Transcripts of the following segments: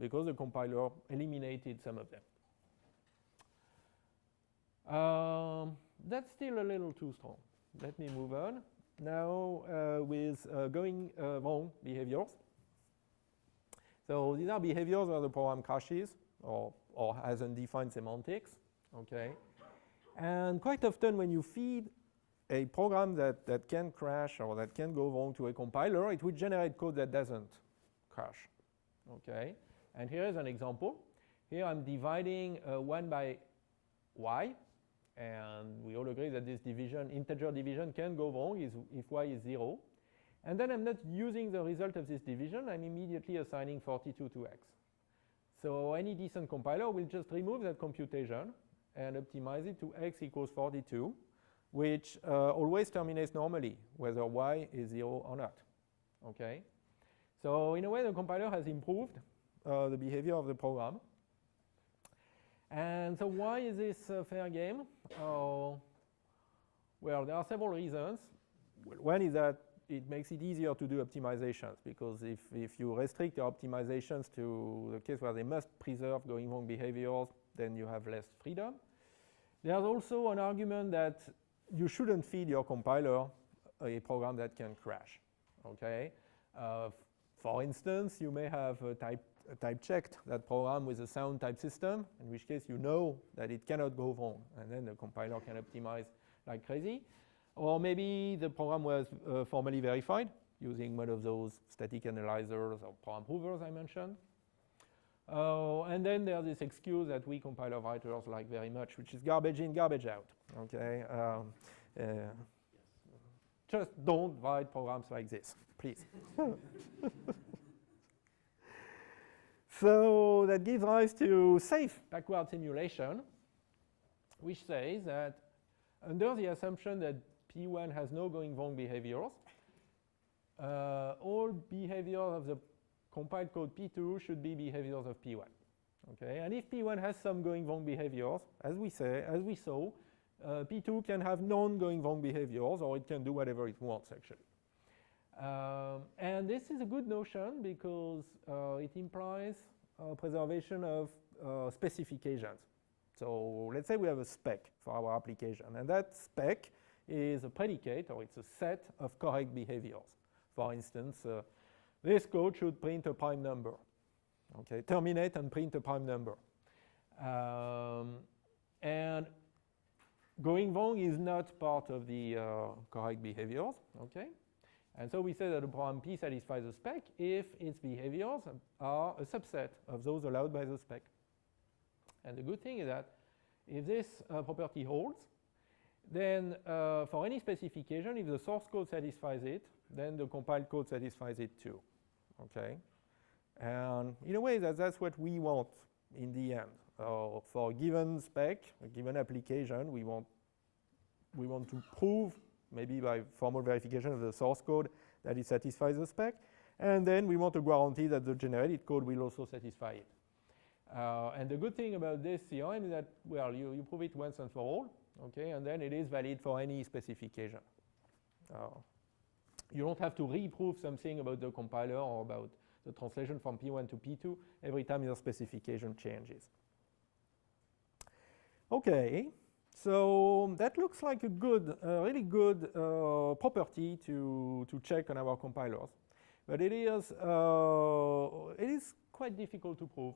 because the compiler eliminated some of them. That's still a little too strong. Let me move on. Now with going wrong behaviors. So these are behaviors where the program crashes or has undefined semantics. Okay. And quite often when you feed a program that can crash or that can go wrong to a compiler, it will generate code that doesn't crash. Okay. And here is an example. Here I'm dividing 1 by y. And we all agree that this division, integer division, can go wrong if y is 0. And then I'm not using the result of this division. I'm immediately assigning 42 to x. So any decent compiler will just remove that computation and optimize it to x equals 42, which always terminates normally, whether y is 0 or not. Okay? So in a way, the compiler has improved the behavior of the program. And so why is this a fair game? Well, there are several reasons. One is that it makes it easier to do optimizations, because if you restrict your optimizations to the case where they must preserve going wrong behaviors, then you have less freedom. There's also an argument that you shouldn't feed your compiler a program that can crash. Okay? For instance, you may have type checked that program with a sound type system, in which case you know that it cannot go wrong, and then the compiler can optimize like crazy. Or maybe the program was formally verified using one of those static analyzers or program provers I mentioned. And then there's this excuse that we compiler writers like very much, which is garbage in, garbage out. Okay? Just don't write programs like this, please. So that gives rise to safe backward simulation, which says that under the assumption that P1 has no going wrong behaviors, all behaviors of the compiled code P2 should be behaviors of P1. Okay? And if P1 has some going wrong behaviors, as we saw, P2 can have non-going wrong behaviors, or it can do whatever it wants, actually. And this is a good notion because it implies preservation of specifications. So let's say we have a spec for our application, and that spec is a predicate, or it's a set of correct behaviors. For instance, this code should print a prime number. Okay, terminate and print a prime number. And going wrong is not part of the correct behaviors. Okay? And so we say that the program P satisfies the spec if its behaviors are a subset of those allowed by the spec. And the good thing is that if this property holds, then for any specification, if the source code satisfies it, then the compiled code satisfies it too. Okay? And in a way, that's what we want in the end. For a given spec, a given application, we want to prove, maybe by formal verification of the source code, that it satisfies the spec. And then we want to guarantee that the generated code will also satisfy it. And the good thing about this theorem is that, well, you prove it once and for all, okay, and then it is valid for any specification. You don't have to reprove something about the compiler or about the translation from P1 to P2 every time your specification changes. Okay, so that looks like a good, really good property to check on our compilers, but it is quite difficult to prove.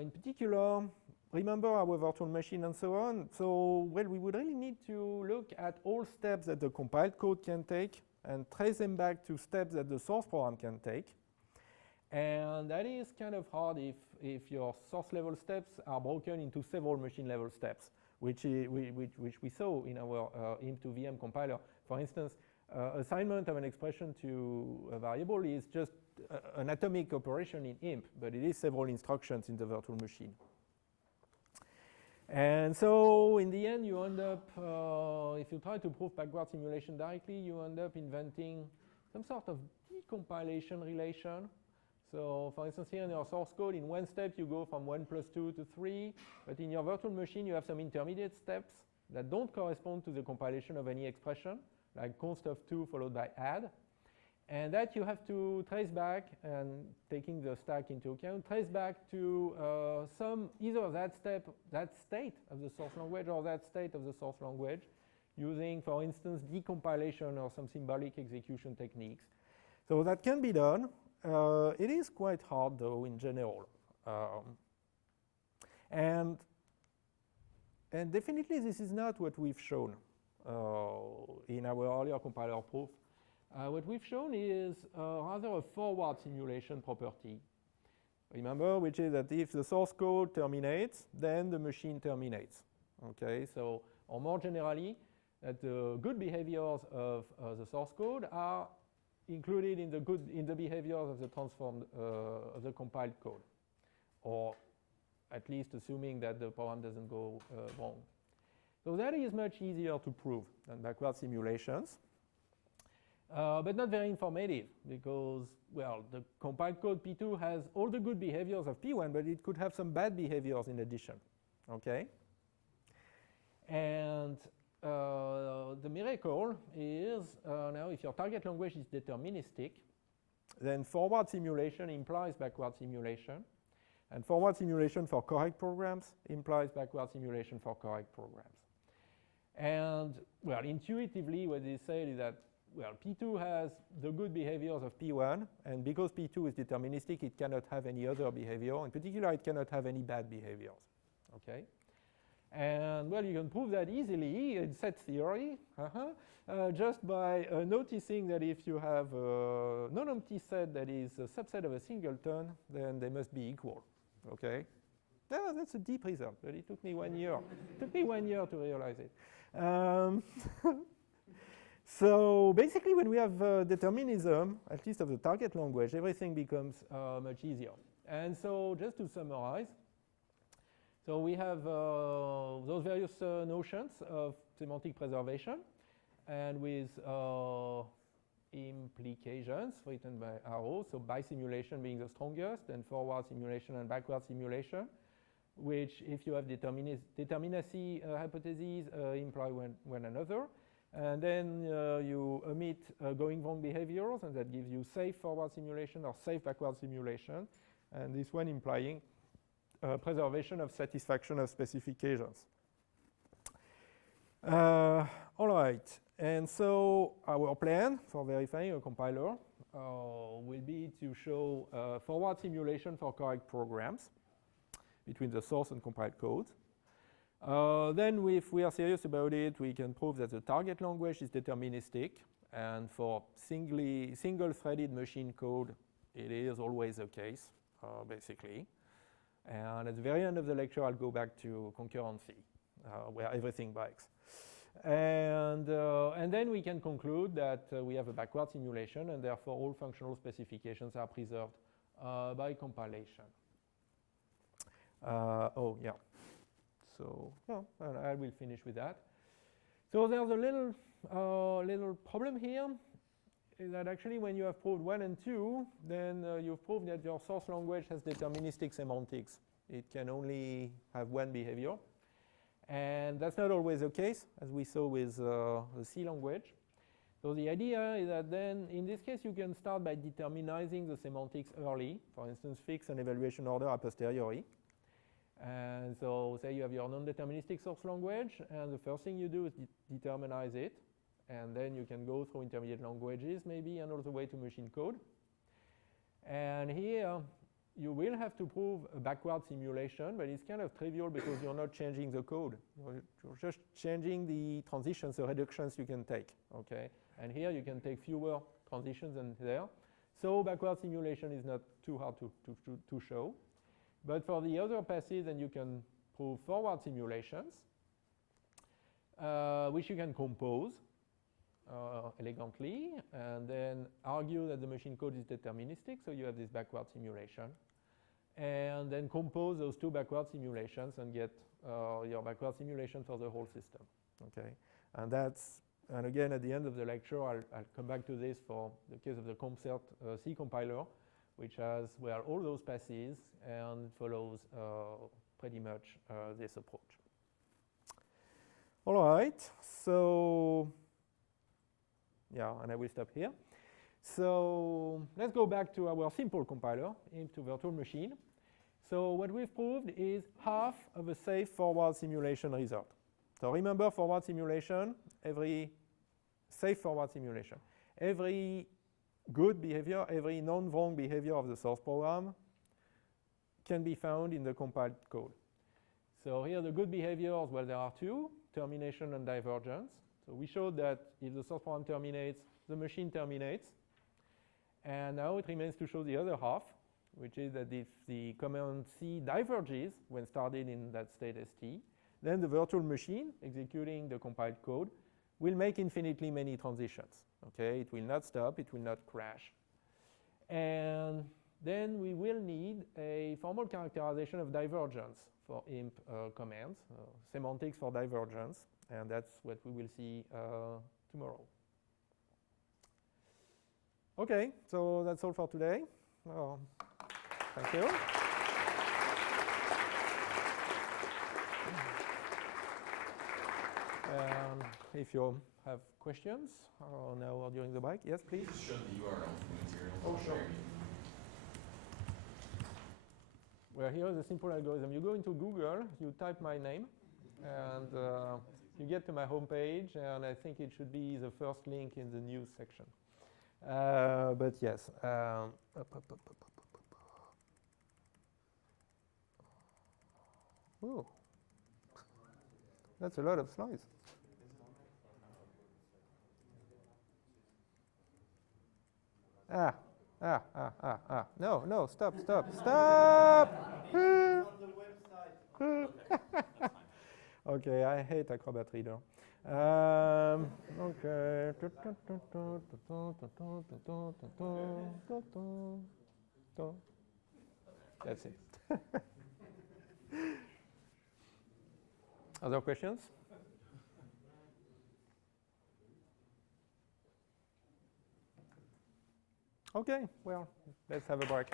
In particular, remember our virtual machine and so on. So, well, we would really need to look at all steps that the compiled code can take and trace them back to steps that the source program can take. And that is kind of hard if your source level steps are broken into several machine level steps, which we saw in our IMP2VM compiler. For instance, assignment of an expression to a variable is just an atomic operation in IMP, but it is several instructions in the virtual machine. And so in the end, you end up, if you try to prove backward simulation directly, you end up inventing some sort of decompilation relation. So for instance, here in your source code, in one step, you go from 1 plus 2 to 3. But in your virtual machine, you have some intermediate steps that don't correspond to the compilation of any expression, like const of 2 followed by add. And that you have to trace back, and taking the stack into account, trace back to either that state of the source language or that state of the source language, using, for instance, decompilation or some symbolic execution techniques. So that can be done. It is quite hard, though, in general. And definitely this is not what we've shown in our earlier compiler proof. What we've shown is rather a forward simulation property. Remember, which is that if the source code terminates, then the machine terminates. Okay, so, or more generally, that the good behaviors of the source code are included in the behaviors of the transformed of the compiled code, or at least assuming that the program doesn't go wrong. So that is much easier to prove than backward simulations, but not very informative because, well, the compiled code P2 has all the good behaviors of P1, but it could have some bad behaviors in addition. Okay, and the miracle is now if your target language is deterministic, then forward simulation implies backward simulation, and forward simulation for correct programs implies backward simulation for correct programs. And, well, intuitively what they say is that, well, P2 has the good behaviors of P1, and because P2 is deterministic, it cannot have any other behavior. In particular, it cannot have any bad behaviors. Okay? And, well, you can prove that easily in set theory, just by noticing that if you have a non-empty set that is a subset of a singleton, then they must be equal. Okay? Yeah, that's a deep result, but it took me 1 year. It took me 1 year to realize it. So basically, when we have determinism, at least of the target language, everything becomes much easier. And so just to summarize, so we have those various notions of semantic preservation, and with implications written by arrows, so by simulation being the strongest, and forward simulation and backward simulation, which, if you have determinacy hypotheses, imply one another. And then you omit going wrong behaviors, and that gives you safe forward simulation or safe backward simulation, and this one implying preservation of satisfaction of specifications. All right, and so our plan for verifying a compiler will be to show forward simulation for correct programs between the source and compiled code. Then if we are serious about it, we can prove that the target language is deterministic, and for single-threaded machine code, it is always the case, basically. And at the very end of the lecture, I'll go back to concurrency, where everything breaks. And then we can conclude that we have a backward simulation, and therefore all functional specifications are preserved by compilation. Oh, yeah. So, yeah, and I will finish with that. So there's a little problem here, is that actually when you have proved 1 and 2, then you've proved that your source language has deterministic semantics. It can only have one behavior. And that's not always the case, as we saw with the C language. So the idea is that then, in this case, you can start by determinizing the semantics early. For instance, fix an evaluation order a posteriori. And so say you have your non-deterministic source language, and the first thing you do is determinize it. And then you can go through intermediate languages, maybe, and all the way to machine code. And here, you will have to prove a backward simulation, but it's kind of trivial because you're not changing the code. You're just changing the transitions, the reductions you can take. Okay? And here, you can take fewer transitions than there. So backward simulation is not too hard to show. But for the other passes, then you can prove forward simulations, which you can compose elegantly, and then argue that the machine code is deterministic, so you have this backward simulation. And then compose those two backward simulations and get your backward simulation for the whole system. Okay, and again, at the end of the lecture, I'll come back to this for the case of the CompCert C compiler, which has, well, all those passes and follows pretty much this approach. All right, so yeah, and I will stop here. So let's go back to our simple compiler, imp to virtual machine. So what we've proved is half of a safe forward simulation result. So remember forward simulation, every safe forward simulation. Every good behavior, every non-wrong behavior of the source program can be found in the compiled code. So here the good behaviors, well, there are two, termination and divergence. So we showed that if the source program terminates, the machine terminates. And now it remains to show the other half, which is that if the command C diverges when started in that state ST, then the virtual machine executing the compiled code will make infinitely many transitions. Okay, it will not stop, it will not crash. And then we will need a formal characterization of divergence for imp commands, semantics for divergence, and that's what we will see tomorrow. Okay, so that's all for today. Thank you. If you have questions now or during the break, yes, please. Just show the URL for the material. Oh, sure. Well, here's a simple algorithm. You go into Google, you type my name, and you get to my homepage, and I think it should be the first link in the news section. But yes. Oh, that's a lot of slides. No, stop. Okay, I hate Acrobat Reader. Okay. That's it. Other questions? Okay, well, let's have a break.